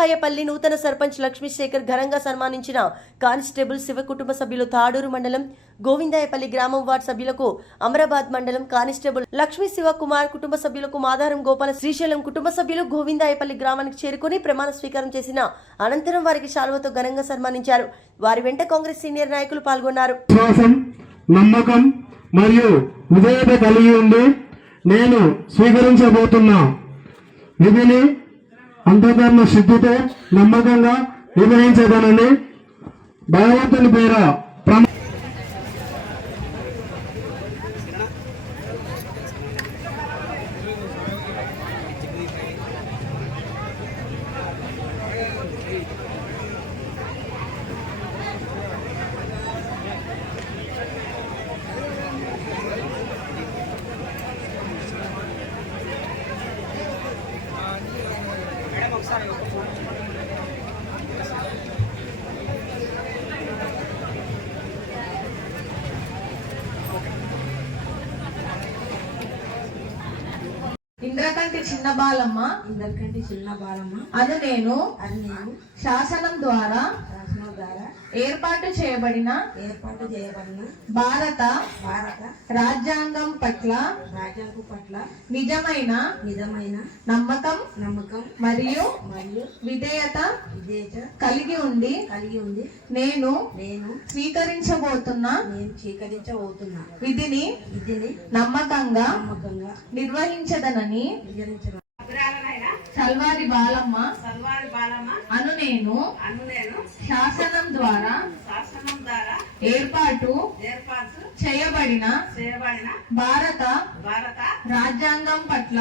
సింగరాయపల్లి నూతన సర్పంచ్ లక్ష్మీశేఖర్ ఘనంగా సన్మానించిన కానిస్టేబుల్ శివ కుటుంబ సభ్యులు తాడూరు మండలం గోవిందాయపల్లి గ్రామం వార్డు సభ్యులకు అమరాబాద్ మండలం కానిస్టేబుల్ లక్ష్మీ శివకుమార్ కుటుంబ సభ్యులకు మాదారం గోపాల శ్రీశైలం కుటుంబ సభ్యులు గోవిందాయపల్లి గ్రామానికి చేరుకుని ప్రమాణ స్వీకారం చేసిన అనంతరం వారికి శాలువతో ఘనంగా సన్మానించారు. వారి వెంట కాంగ్రెస్ సీనియర్ నాయకులు పాల్గొన్నారు. నమ్మకం మరియు విధేయత కలిగి ఉండి నేను స్వీకరించబోతున్న విధిని అంతకన్నా శుద్ధితో నమ్మకంగా నిర్వహించదనని భగవంతుని పేర ఇంద్రకంటి చిన్న బాలమ్మ అను నేను శాసనం ద్వారా ఏర్పాటు చేయబడిన భారత రాజ్యాంగం పట్ల నిజమైన నమ్మకం మరియు విధేయత కలిగి ఉండి నేను స్వీకరించబోతున్న విధిని నమ్మకంగా నిర్వహించదనని సల్వారి బాలమ్మ అను నేను శాసనం ద్వారా ఏర్పాటు చేయబడిన భారత రాజ్యాంగం పట్ల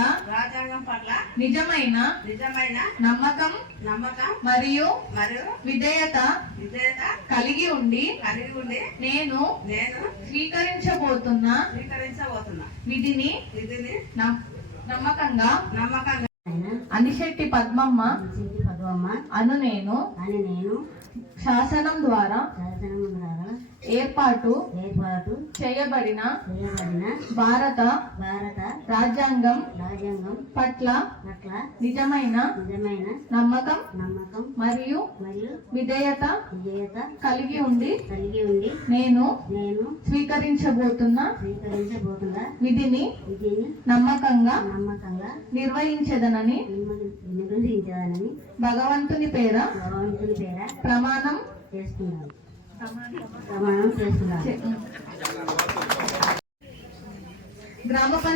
నిజమైన నమ్మకం మరియు విధేయత కలిగి ఉండి నేను స్వీకరించబోతున్న విధిని నమ్మకంగా అనిశెట్టి పద్మమ్మ అను నేను శాసనం ద్వారా ఏర్పాటు చేయబడిన భారత రాజ్యాంగం పట్ల నిజమైన నమ్మకం మరియు విధేయత కలిగి ఉండి నేను స్వీకరించబోతున్న విధిని నమ్మకంగా నిర్వహించదనని భగవంతుని పేర ప్రమాణం చేస్తున్నాను. గ్రామ